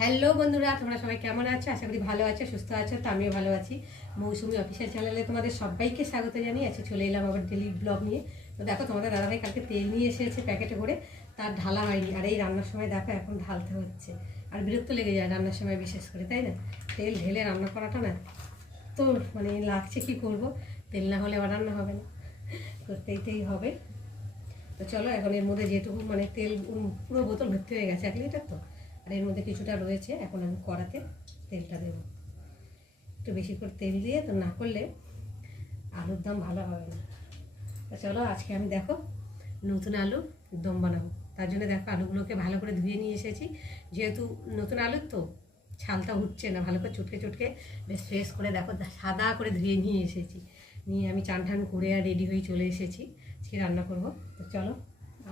Hello বন্ধুরা, তোমরা সবাই কেমন আছো? আশা করি ভালো আছো, সুস্থ আছো। তো আমিও ভালো আছি। মৌসুমি অফিসিয়াল চ্যানেলে তোমাদের সবাইকে স্বাগত জানিয়ে আছি। চলে এলাম আবার ডেলি ব্লগ নিয়ে। তো দেখো, তোমাদের দাদাভাই কালকে তেল নিয়ে এসেছে প্যাকেটে করে, তার ঢালা হয়নি। আর এই রান্নার সময় দেখো এখন ঢালতে হচ্ছে। আর বিরক্ত লেগে যায় রান্নার সময়, বিশেষ করে, তাই না? তেল ঢেলে রান্না করাটা না তো লাগছে, কি করব, তেল না হলে আবার রান্না হবে না, করতেই হবে। তো চলো, এখন এর মধ্যে যেটুকু তেল পুরো বোতল ভর্তি হয়ে গেছে 1 লিটার তো, আর এর মধ্যে কিছুটা রয়েছে। এখন আমি কড়াতে তেলটা দেবো, একটু বেশি করে তেল দিয়ে, তো না করলে আলুর দম ভালো হবে না। তো চলো, আজকে আমি দেখো নতুন আলু দম বানাবো। তার জন্য দেখো আলুগুলোকে ভালো করে ধুয়ে নিয়ে এসেছি। যেহেতু নতুন আলু তো ছালটা উঠছে না, ভালো করে চটকে চটকে বেশ ফ্রেশ করে দেখো সাদা করে ধুয়ে নিয়ে এসেছি। নিয়ে আমি চান ঠান করে আর রেডি হয়ে চলে এসেছি, আজকে রান্না করবো। তো চলো,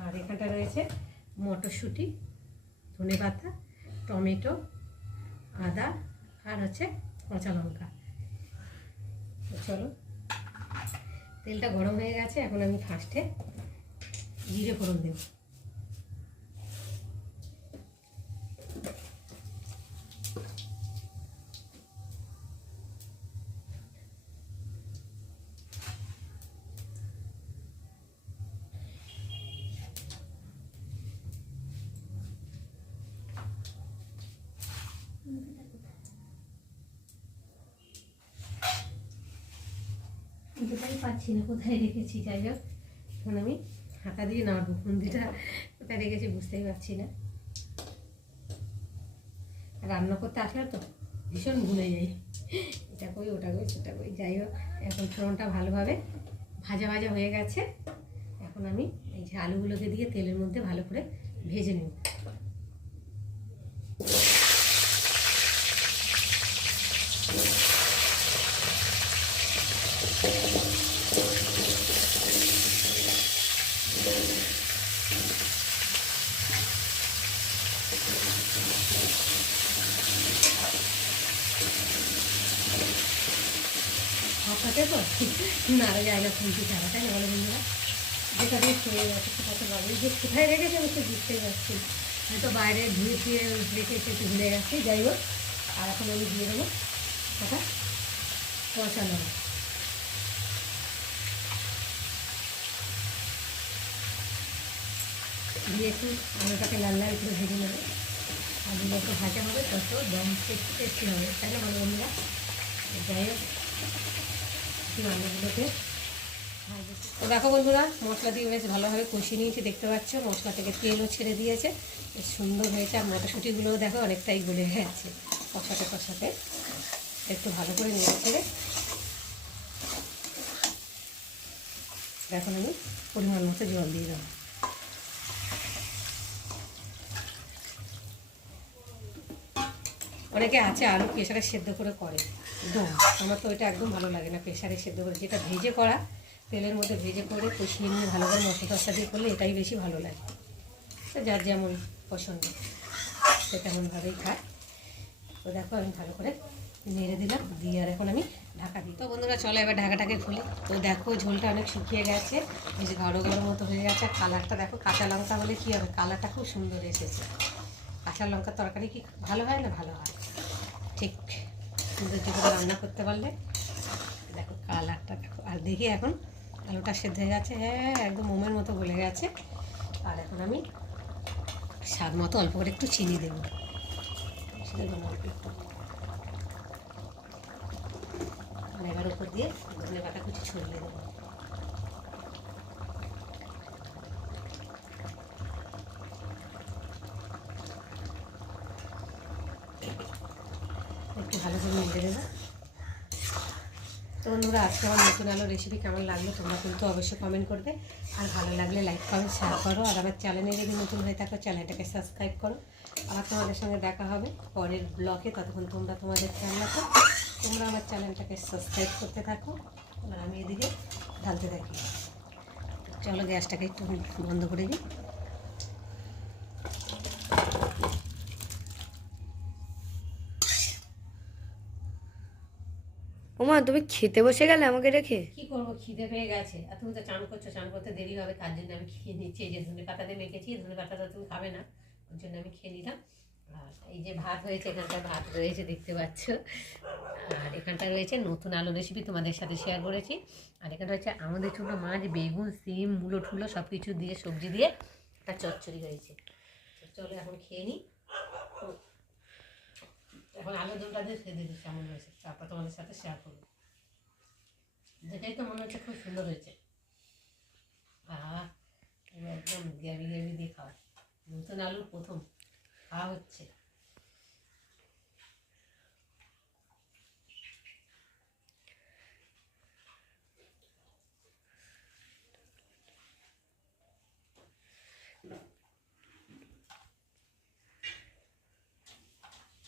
আর এখানটা রয়েছে মটরশুঁটি, ধনেপাতা, টমেটো, আদা, আর হচ্ছে কাঁচা লঙ্কা। তো চলো, তেলটা গরম হয়ে গেছে। এখন আমি ফার্স্টে জিরে ফোড়ন দেব। কোথায় পাচ্ছি না, কোথায় রেখেছি। যাই হোক, এখন আমি হাতা দিয়ে নাড়বো। খুন্তিটা কোথায় রেখেছি বুঝতেই পারছি না। রান্না করতে আসলে তো ভীষণ ভুলে যাই, এটা কই ওটা কই সেটা কই। যাই হোক, এখন ফোড়নটা ভালোভাবে ভাজা ভাজা হয়ে গেছে। এখন আমি এই যে আলুগুলোকে দিয়ে তেলের মধ্যে ভালো করে ভেজে নেব। হাতাতে তো নাড়া যায় না খুন্তি ছাড়া, তাই না বলো বন্ধুরা? যেটা দিয়ে চলে যাচ্ছে সেটা তো পারবে, যে কোথায় রেখেছে আমি তো বুঝতেই পারছি। হয়তো বাইরে ধুয়ে ধুয়ে রেখেছে, একটু ভুলে গেছি। যাই হোক, আর এখন আমি দিয়ে দেবো ওটা কাঁচা লঙ্কা দিয়ে একটু আলুটাকে লাল লাল করে ভেজে নেবে। আলুগুলো একটু ভাজা হবে, তত দম টেস্টি টেস্টি হবে, তাই না বলো বন্ধুরা? যাই হোক, আলুগুলোকে তো দেখো বন্ধুরা, মশলা দিয়ে বেশ ভালোভাবে কষিয়ে নিয়েছি। দেখতে পাচ্ছ মশলা থেকে তেলও ছেড়ে দিয়েছে, বেশ সুন্দর হয়েছে। আর মটরশুঁটিগুলোও দেখো অনেকটাই গলে গেছে কষাতে কষাতে। একটু ভালো করে নেড়ে ছেড়ে এখন আমি পরিমাণ মতো জল দিয়ে দেবো। অনেকে আছে আলু প্রেশারে সেদ্ধ করে করে দম, আমার তো ওইটা একদম ভালো লাগে না। প্রেশারে সেদ্ধ করে, যেটা ভেজে করা, তেলের মধ্যে ভেজে করে কষিয়ে নিয়ে ভালো করে মশলা টশলা দিয়ে করলে এটাই বেশি ভালো লাগে। তো যার যেমন পছন্দ সে তেমনভাবেই খায়। তো দেখো আমি ভালো করে নেড়ে দিলাম, দিয়ে আর এখন আমি ঢাকা দিই। তো বন্ধুরা চলো এবার ঢাকাটাকে খুলি। তো দেখো ঝোলটা অনেক শুকিয়ে গেছে, বেশ গাঢ় গাঢ় মতো হয়ে গেছে। আর কালারটা দেখো, কাঁচা লঙ্কা হলে কী হবে, কালারটা খুব সুন্দর এসেছে। কাঁচা লঙ্কার তরকারি কি ভালো হয় না? ভালো হয়, ঠিক সৌন্দর্য করে রান্না করতে পারলে। দেখো কালারটা দেখো, আর দেখি এখন আলুটা সেদ্ধ হয়ে গেছে। হ্যাঁ, একদম মোমের মতো গলে গেছে। আর এখন আমি স্বাদ মতো অল্প করে একটু চিনি দেবো, অল্প একটু। আর এবার উপর দিয়ে ধনে পাতা কুচি ছড়িয়ে দেবো। একটু ভালো করে নেড়ে দেবো। তো বন্ধুরা, আজকে আমার নতুন আলুর রেসিপি কেমন লাগলো তোমরা কিন্তু অবশ্যই কমেন্ট করবে। আর ভালো লাগলে লাইক কমেন্ট শেয়ার করো। আর আমার চ্যানেলে যদি নতুন হয়ে থাকো চ্যানেলটাকে সাবস্ক্রাইব করো। আবার তোমাদের সঙ্গে দেখা হবে পরের ব্লগে। ততক্ষণ তোমরা তোমাদের খেয়াল রাখো, তোমরা আমার চ্যানেলটাকে সাবস্ক্রাইব করতে থাকো। আর আমি এদিকে ঢালতে থাকি। চলো গ্যাসটাকে একটু বন্ধ করে দিই। ওমা, তুমি খেতে বসে গেলে আমাকে রেখে? কি করবো, খিদে পেয়ে গেছে। আর তুমি তো চান করছো, চান করতে দেরি হবে, তার জন্য আমি খেয়ে নিচ্ছি। এই যে ধনে পাতা দিয়ে মেখেছি, ধনে পাতাটা তুমি খাবে না, ওর জন্য আমি খেয়ে নিলাম। আর এই যে ভাত হয়েছে, এখানটায় ভাত রয়েছে দেখতে পাচ্ছ। আর এখানটা রয়েছে নতুন আলু রেসিপি তোমাদের সাথে শেয়ার করেছি। আর এখানটা হচ্ছে আমাদের ছোট মাছ, বেগুন, সিম, মূলো ঠুলো সব কিছু দিয়ে, সবজি দিয়ে একটা চচ্চড়ি হয়েছে। চলো এখন খেয়ে নিই। এখন আলু দুটা দিয়ে খেয়ে দিচ্ছি কেমন হয়েছে, তারপর তোমাদের সাথে শেয়ার করবো। যেটাই তো মনে হচ্ছে খুব সুন্দর হয়েছে। একদম গ্যাবি গ্যাবি দিয়ে খাওয়া, নতুন আলুর প্রথম খাওয়া হচ্ছে।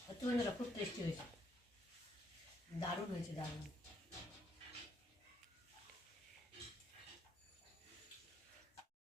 সত্যি বন্ধুরা খুব টেস্টি হয়েছে, দারুণ হয়েছে, দারুণ।